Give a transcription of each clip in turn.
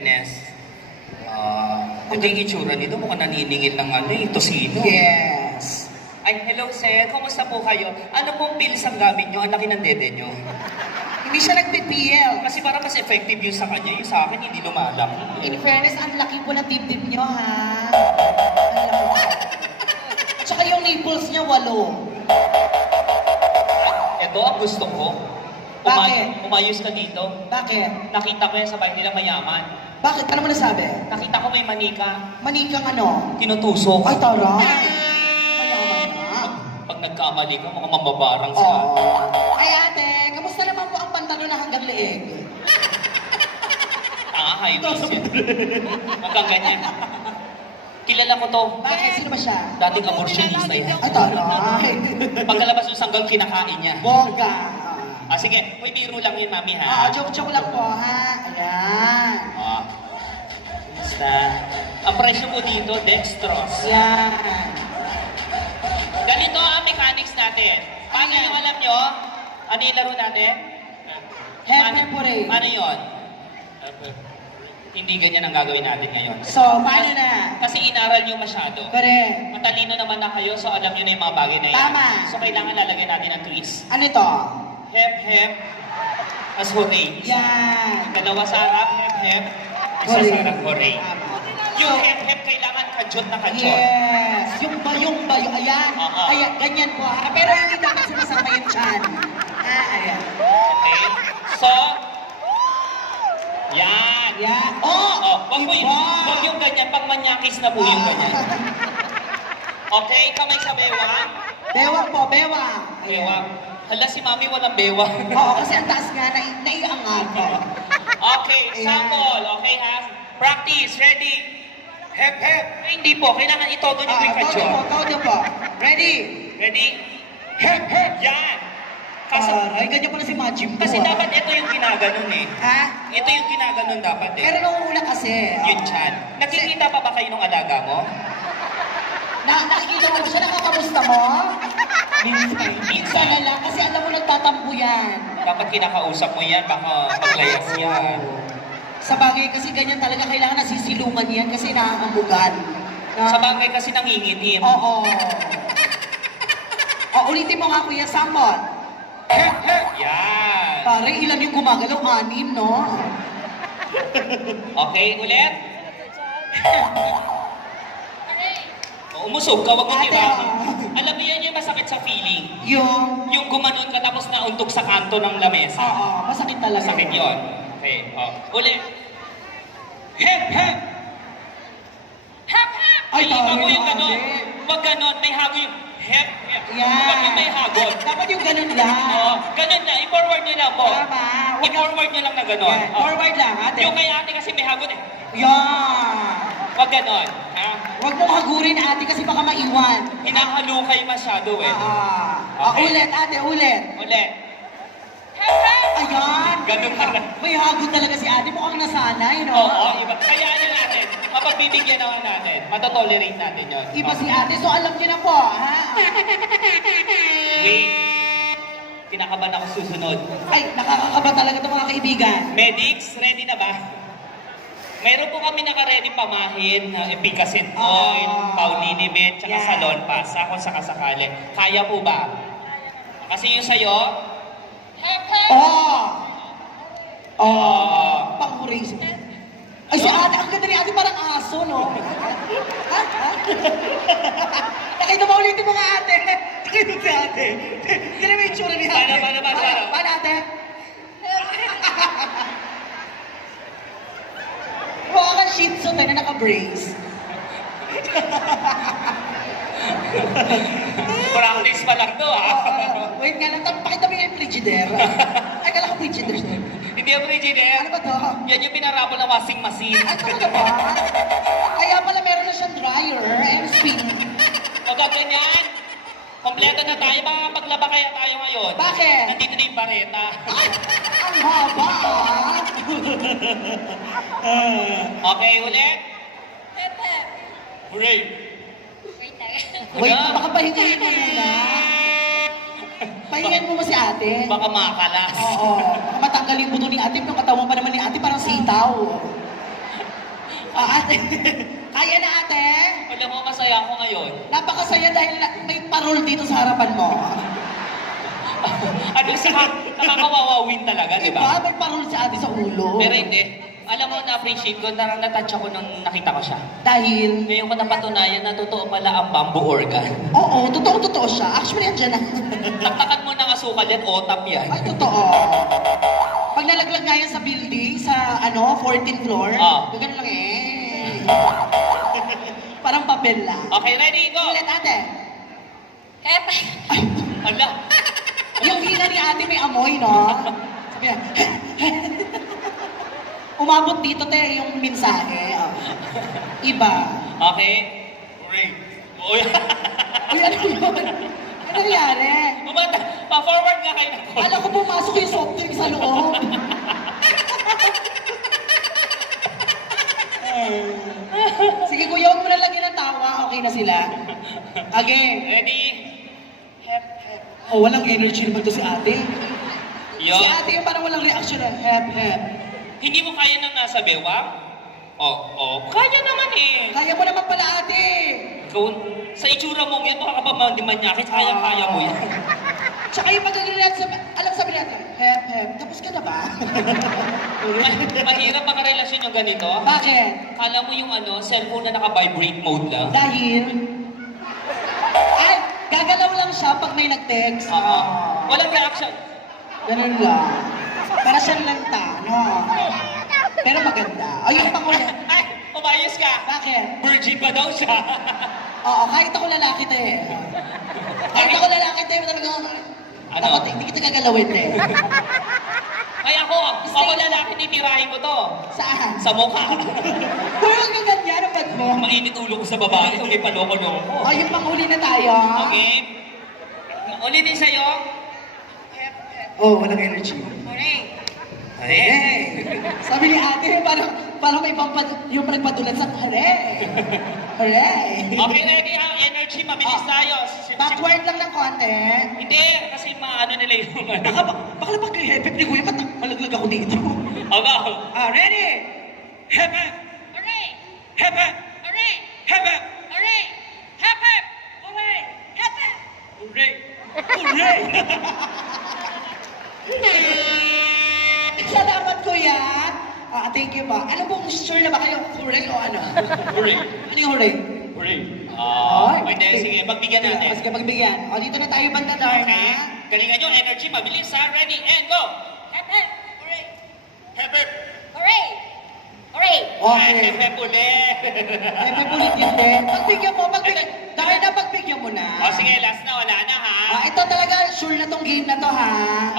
Nes, ito yung itsura nito, mukhang naniningil ng tosino. Yes. Ay, hello sir, kumusta po kayo? Ano pong pills ang gamit nyo? Ang laki ng dede nyo. Hindi siya nagpipil. Kasi parang mas effective yung sa kanya, yung sa akin hindi lumalang. In fairness, ang laki po ng dibdib nyo, ha? Ang laki. At saka yung nipples niya, 8. Ito ang gusto ko. Bakit? Umayos ka dito. Bakit? Nakita ko yan sa bahay nila mayaman. Bakit? Ano mo nasabi? Nakita ko may manika. Manikang ano? Tinutusok. Ay, taray. Mayaman na. Pag nagkamali ka, mukhang mababarang sa... Oo. Ay, ate, kamusta naman po ang pantalon na hanggang leeg? High waist yun. Hanggang ganyan. Kilala ko to. Bakit? Sino ba siya? Dating abortionista yan. Ay, taray. Pagkalabas yung hanggang kinakain niya. Bongga. Sige. Uy, biro lang yun, mami, ha? Joke-joke lang po, ha? Ayan. Basta. Ang presyo po dito, dextrose. Yan. Ganito ang mechanics natin. Paano yung alam nyo? Ano yung laro natin? Hep-hep-hooray. Paano yun? Hindi ganyan ang gagawin natin ngayon. So, paano na? Kasi inaral nyo masyado. Correct. Matalino naman na kayo, so alam nyo na yung mga bagay na yan. Tama. So kailangan lalagyan natin ng twist. Ano ito? Hep-hep, as hooray. Yan. Dalawa sa harap, hep-hep, isa Hooray. sa harap, hooray. Tama. Yung hep-hep kailangan kajot na kajot. Yes. Yung bayo. Ayan. Oo. Ayan, ganyan po, ha? Pero hindi dapat sumasama yung chan. Ayan. Okay? So, yan. Yan. Oh! Wag yung ganyan, pag manyakis na po yung ganyan. Okay, kamay sa bewang. Bewang po, bewang. Bewang. Hala, si mami walang bewang. Oo, kasi ang taas nga, naiangat. Okay, sample. Okay, ha? Practice, ready? Hep, hep. Ay, hindi po. Kailangan itodo niyo yung kajot. Todo po. Ready? Ready? Hep, hep. Yan. Ay, ganyan pala si Majim po. Kasi dapat ito yung ginaganon eh. Ha? Ito yung ginaganon dapat eh. Pero nung una kasi. Yung chan. Nakikita pa ba kayo nung alaga mo? Nakikita mo siya, nakakamusta mo? Minsan na lang, kasi alam mo nagtatampo yan. Dapat kinakausap mo yan, baka maglayas yan. Sa bagay kasi ganyan talaga, kailangan nasisilungan yan kasi nakakambugan. Sa bagay kasi nangingitim. Oo. Ulitin mo nga kuya, sample. Hep, hep. Yan. Pare, ilan yung gumagalaw? 6, no? Okay, ulit. Umusog ka, wag mo Ate, ibahin. Alam mo yan yung masakit sa feeling. Yung gumanon ka tapos nauntok sa kanto ng lamesa. Masakit talaga. Masakit yun. Okay, ulit. Hep, hep. Hep, hep. Ay, Iba mo tama, yung ganon. ate. Wag ganon, may hago yung hep, hep. Yan. Wag yung may hagot. Dapat yung ganun lang. Oo, ganun na. I-forward nyo lang po. Tama. I-forward nyo lang na ganon. Yan. Forward lang, ate. Yung kay ate kasi may hagot eh. Yan. Wag ganon. Ha? Huwag mong hagurin ate kasi baka maiwan. Hinahalukay masyado eh. Okay. Ulit ate, ulit. Ulit. Ayan. Ganun ka lang. May hagot talaga si ate. Mukhang nasanay, no? Oo, iba. Kaya ano natin, mapagbibigyan naman natin. Matotolerate natin yun. Iba si ate. So alam niyo na po, ha? Wait. Kinakabahan ako susunod. Ay, nakakakaba talaga itong mga kaibigan. Medics, ready na ba? Meron po kami naka-ready pamahin na Epicacin Oil, Paulinibet, tsaka Yeah. Salon Pasa kung sakasakali. Kaya po ba? Kasi yung sa'yo, Pang-raise. Ay, si ate, ang ganda ni ate parang aso, no? Ha? Nakita mo ulitin mo nga ate. Nakita si ate. Kaya may itsura ni ate. Paano? Paano ate? Mukha kang shih tzu tayo na naka-brace. practice pa lang to Wait nga lang, pakita mo yung frigidaire. Ay, kala ko frigidaire. Hindi yung frigidaire. Ano ba to? Yan yung pinarapol ng washing machine. Ay, talaga ba? Kaya pala meron na siyang dryer and spin. O ganyan. Kompleto na tayo. Baka maglaba kaya tayo ngayon. Bakit? Nandito na yung bareta. Ay, ang haba Okay, ulit. Hooray. Wait, baka pahingayin mo muna. Pahingan mo si ate. Baka makalas. Oo. Baka matanggal yung buto ni ate. Yung katawan pa naman ni ate parang sitaw. Ate, kaya na ate? Alam mo, masaya ako ngayon. Napakasaya dahil may parol dito sa harapan mo. Ano sa nakakawawawin talaga, di ba? Diba? May parol si ate sa ulo. Pero hindi. Alam mo, na-appreciate ko, na-touch ako nung nakita ko siya. Dahil, Ngayon ko napatunayan na totoo pala ang bamboo organ. oo, totoo siya. Actually, andyan na. Taktakan mo ng asukal yan, otap yan. Ay, totoo. Pag nalaglag nga yan sa building, sa 14th floor, ganun lang eh. Parang papel lang. Okay, ready, go! Ulit ate. Hepe! Ala! Yung hila ni ate may amoy, no? Sabi niya, umabot dito, te, yung mensahe. Oh. Iba. Okay. Great. Uy! Uy, ano yun? Ano nangyari? Pa-forward nga kayo na ko. Alam ko pumasok yung soft drink sa loob. Sige kuya, huwag mo na lagyan ng tawa. Okay na sila. Again. Ready? Hep, hep. Oh, walang energy naman to si ate. Yo. Si ate yung parang walang reaction na hep. Hindi mo kaya nang nasa bewang? Kaya naman eh. Kaya mo naman pala ate. Ikaw, sa itsura mo yun, baka ka pa mandimanyakit, kaya mo yan. Tsaka yung pag-relax, alam sabi natin, hep. Tapos ka na ba? Mahirap makarelasyon yung ganito. Bakit? Kala mo yung cellphone na naka-vibrate mode lang. Dahil, ay, gagalaw lang siya pag may nag-text. Walang reaction. Ganun lang. Para siyang lanta, no? Pero maganda. Ay, yung pangulo. Ay, umayos ka. Bakit? Virgin pa daw siya. Oo, kahit ako lalaki te. Kahit ako lalaki te, talagang... Ano? Dapat hindi kita gagalawin te. Ay ako lalaki, titirahin ko to. Saan? Sa mukha. Kung huwag kang ganyan, ang bag mo. Mainit ulo ko sa babae, okay, paloko-loko. Ay, yung panghuli na tayo. Okay? Ulitin sa'yo. Oh, walang energy. Hey! Sabi ni ate, parang may yung nagpadulat sa hare. Okay, ready ang energy, mabilis tayo. Backward lang ng konti. Hindi, kasi maano nila yung Baka lang pag-effect ni Kuya, ba't malaglag ako dito? Aga. Ready? Hep hep! Hooray! Hep hep! Hooray! Hep hep! Hooray! Hep hep! Hooray! Hep hep! Hooray! Hooray! Salamat Kuya. Thank you pa. Ano pong sure na ba kayo? Hooray o ano? Hooray! Ano yung hooray? Hooray! Ay. Hindi, sige, pagbigyan natin. Sige, pagbigyan. Dito na tayo banda, Darna. Okay. Galingan nyo, energy, mabilis ha. Ready, and go! Hep hep! Hooray! Hep hep! Hooray! Hooray! Okay. Hep hep ulit! Ay, may pulit yun din. Pagbigyan mo, Darna, pagbigyan mo na. Sige, last na, wala na ha. Ito talaga, sure na tong game na to, ha?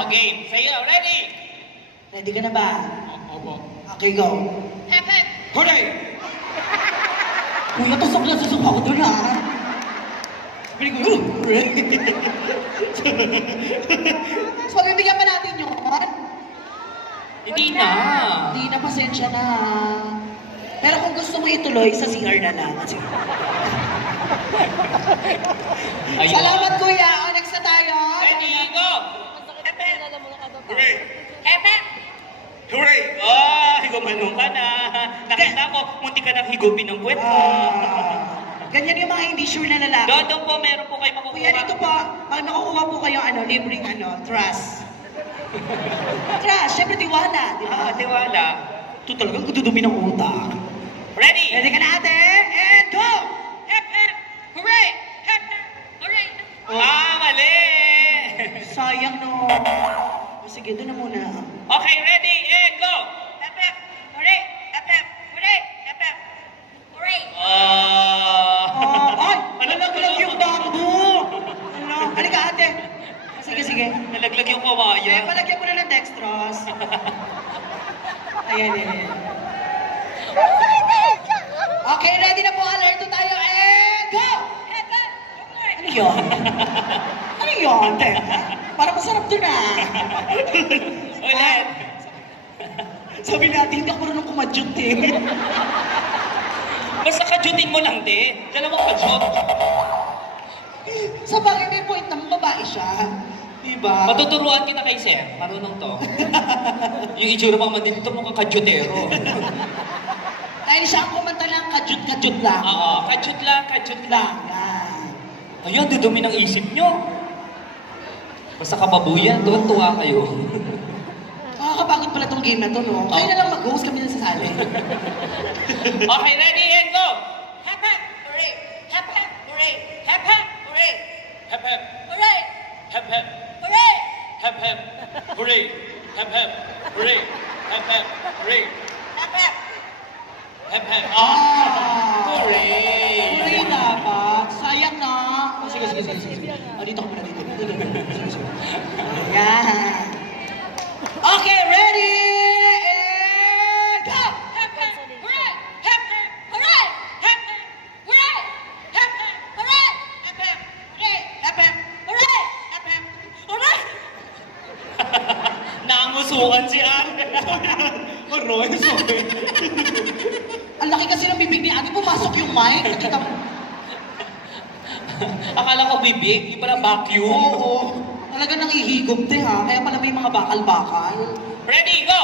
Okay, sa'yo, ready? Ready ka na ba? Opo. Okay, go. Hep hep! Hooray! Kuya, tusok na susok ako doon, ha? Sabi ko, hooray! So, pagbibigyan pa natin yun? Hindi na. Hindi na, pasensya na. Pero kung gusto mo ituloy, sa CR na lang. Ayun. Salamat, Kuya. Next na tayo. Ready, go! Hep hep! Hooray! Hep hep! Hooray! Gumanong ka na. Nakita ko, munti ka nang higupin ng puwet ko. Ganyan yung mga hindi sure na lalaki. Doon po, meron po kayo makukuha. Kuya, dito po, makukuha po kayo, libreng, trust. Trust, syempre tiwala, di ba? Tiwala. Ito talagang kududumi ng utak. Ready? Ready ka na ate? And go! Hep hep! Hooray! Hep hep! Hooray! Mali! Sayang no. Sige, doon na muna. Okay, ready, and go! Hep hep! Hooray! Hep hep! Hooray! Hep hep! Hooray! Ay! Nalaglag yung bamboo! Ano? Halika ate. Sige. Nalaglag yung kawayan. Palagyan mo na ng dextrose. Ayan. Okay, ready na po. Alerto tayo. And go! Hep hep! Hooray! Ano yun? Ano yun, te? Parang masarap dun Ulit. Sabi natin, hindi ako marunong kumadyot eh. Basta kajutin mo lang, te. Dalawang kajut. Sa bagay, may point na babae siya. Diba? Matuturuan kita kay Sir. Marunong to. Yung itsura pang mandito, mukhang kajutero. Dahil siya ang kumanta ng kadyut-kadyut lang. Oo, kadyut lang, kadyut lang. Yan. Ayun, dudumi ng isip nyo. Basta kababuyan, tuwa kayo. Nakakapagod pala tong game na to, no? Kayo na lang mag-host, kami na sasali. Okay, ready and go! Hep hep, hooray! Hep hep, hooray! Hep hep, hooray! Hep hep, Hooray! hep hep, Hooray! hep hep, hooray! Hep hep, hooray! Hep hep, hooray! Hep hep! Hep hep, Hooray hooray! dapat. Sayang na. Oh, sige. Dito ka muna, dito. Sige. Ayan. Okay, ready? And go! Hep hep, hooray! Hep hep, hooray! Hep hep, hooray! Hep hep, hooray! Hep hep, hooray! Hep hep, hooray! Hep hep, hooray! Nangusukan si Ate. Aroy, sorry. Ang laki kasi ng bibig ni Ate, pumasok yung mic. Nakita mo? Akala ko bibig, yung pala vacuum. Oo. Talaga nangihigop te ha. Kaya pala may mga bakal-bakal. Ready, go!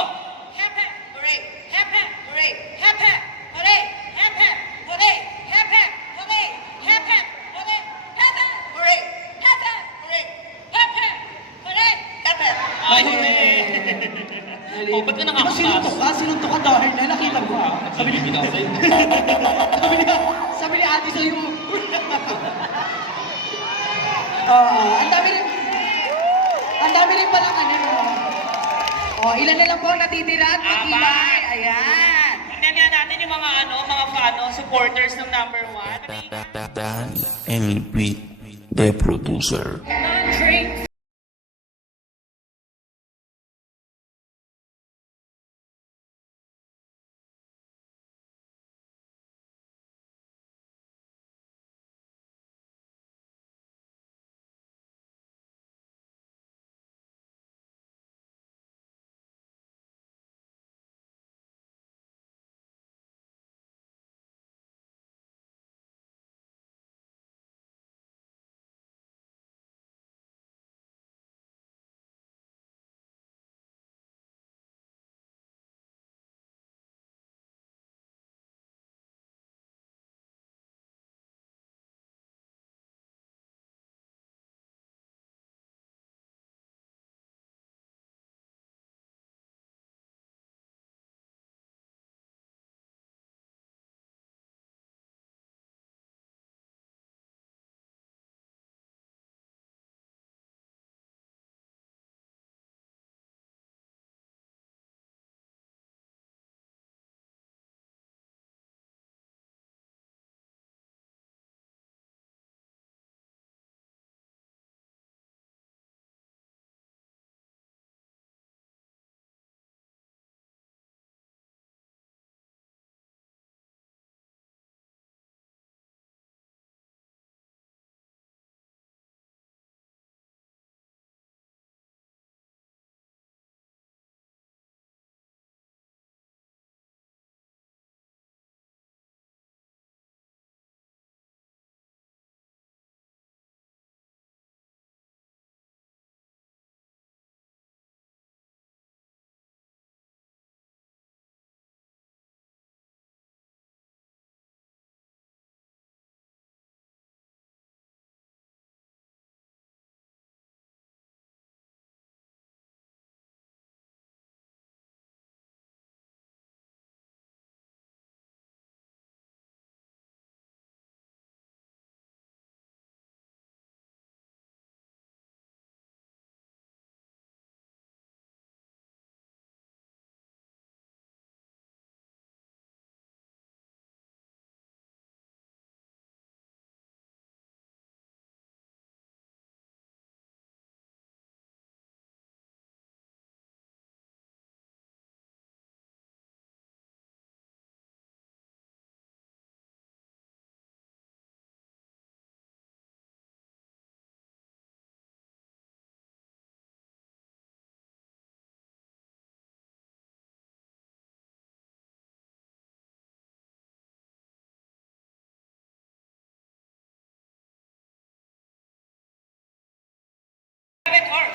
Hep hep, hooray! Hep hep, hooray! Hep hep, hooray! Hep hep, hooray! Hep hep, hooray! Hep hep, hooray! Hep hep, hooray! Hep hep, hooray! Hep hep, hooray! Hep hep. Ay, oh, ba't ka Di ba nakakapas? sinuntok ka dahil na nakita mo. Sabi ni Pinasay. Sabi ni Ate sa'yo. Oo, ang dami rin palang ano. Oh, ilan na lang po ang natitira at matibay. Ayan. Tingnan nga natin yung mga supporters ng number 1. Dan el beat de producer.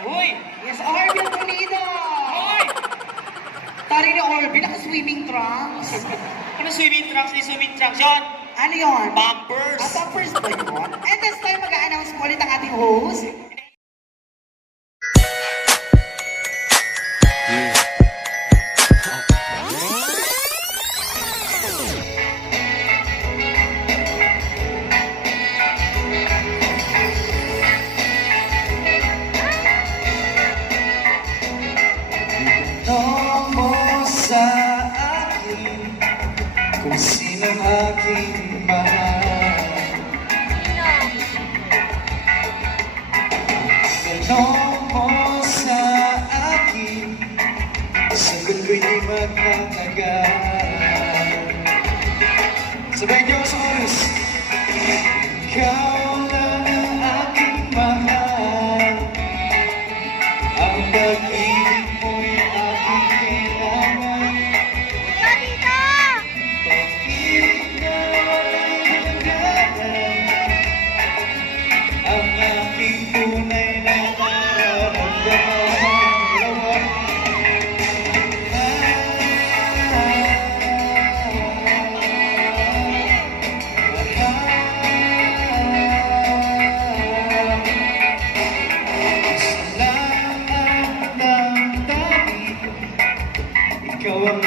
Huy! Yes, Arvin Pulido! Tari ni Orby, naka-swimming trunks. Ano swimming trunks ni swimming trunks yun? Ano yun? Pampers. Pampers ba yun? And this time, mag-a-announce po ulit ang ating host. Tanong mo sa akin kung sinong aking mahal. Tanong mo sa akin, sagot ko'y di magtatagal. Sabay niyo sa chorus. Ikaw lang ang aking mahal, ang pag-ibig mo'y aking kailangan. Pag-ibig na walang hangganan, ang aking tunay na nararamdaman. Ikaw ang